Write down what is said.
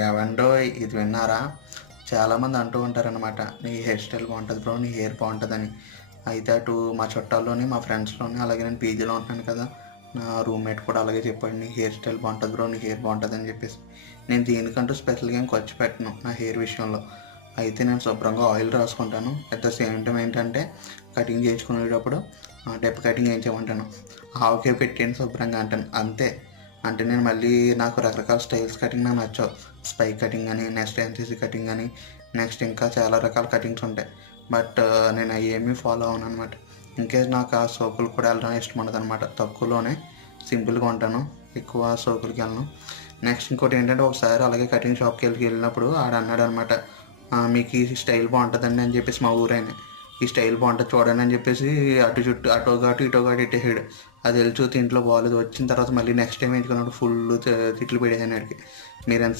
ఏవండో ఇది విన్నారా? చాలామంది అంటూ ఉంటారనమాట, నీ హెయిర్ స్టైల్ బాగుంటుంది బ్రో, నీ హెయిర్ బాగుంటుందని. అయితే అటు మా చుట్టాల్లోని మా ఫ్రెండ్స్లోని అలాగే నేను పీజీలో ఉంటున్నాను కదా, నా రూమ్మేట్ కూడా అలాగే చెప్పాడు, నీ హెయిర్ స్టైల్ బాగుంటుంది బ్రో, నీ హెయిర్ బాగుంటుంది అని చెప్పేసి. నేను దీనికంటూ స్పెషల్గా ఏం ఖర్చు పెట్టను నా హెయిర్ విషయంలో. అయితే నేను శుభ్రంగా ఆయిల్ రాసుకుంటాను. అట్ ద సేమ్ టైం ఏంటంటే కటింగ్ చేయించుకునేటప్పుడు డెప్ కటింగ్ చేయించమంటాను. ఆవుకే పెట్టేయండి శుభ్రంగా అంటాను అంతే. అంటే నేను మళ్ళీ నాకు రకరకాల స్టైల్స్ కటింగ్ నాకు నచ్చవు. స్పైక్ కటింగ్ అని, నెక్స్ట్ ఎన్సీసీ కటింగ్ అని, నెక్స్ట్ ఇంకా చాలా రకాల కటింగ్స్ ఉంటాయి. బట్ నేను అవి ఏమీ ఫాలో అవ్వను అనమాట. ఇంకేస్ నాకు ఆ సోకులు కూడా వెళ్ళడం ఇష్టం ఉండదు అనమాట. తక్కువలోనే సింపుల్గా ఉంటాను, ఎక్కువ సోకులకి వెళ్ళను. నెక్స్ట్ ఇంకోటి ఏంటంటే ఒకసారి అలాగే కటింగ్ షాప్కి వెళ్ళినప్పుడు ఆడ అన్నాడు అనమాట, మీకు ఈ స్టైల్ బాగుంటుందండి అని చెప్పేసి, మా ఊరైన ఈ స్టైల్ బాగుంటుంది చూడండి అని చెప్పేసి అటో ఘాటు ఇటో ఘాటు ఇట్టేసాడు. అది వెళ్ళి చూస్తే ఇంట్లో బాగాలేదు. వచ్చిన తర్వాత మళ్ళీ నెక్స్ట్ టైం ఎంచుకున్నప్పుడు ఫుల్ తిట్లు పెడేసాను వాడికి. మీరు ఎంత